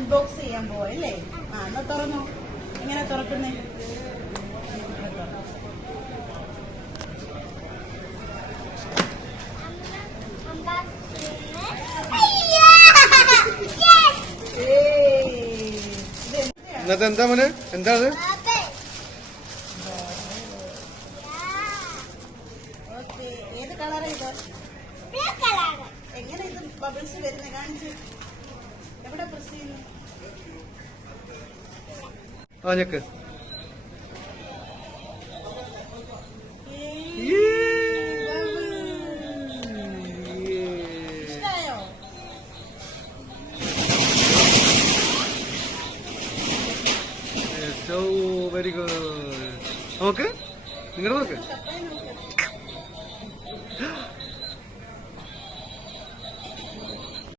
Unbox ചെയ്യാൻ പോവാ അല്ലേ? എന്നാ തുറന്നോ. എങ്ങനെ തുറക്കുന്നേ? ഇന്നത്തെ എന്താ മോനെ? എന്താണ്? ഏത് കളറാ ഇത്? എങ്ങനെ ഇത് ബബിൾസ് വരുന്നത്? കാണിച്ച്. എവിടെ പ്രസ് ചെയ്യുന്നു? ഞെക്ക്. ഇഷ്ടായോ? So very good. നോക്ക്, നിങ്ങളുടെ നോക്ക്.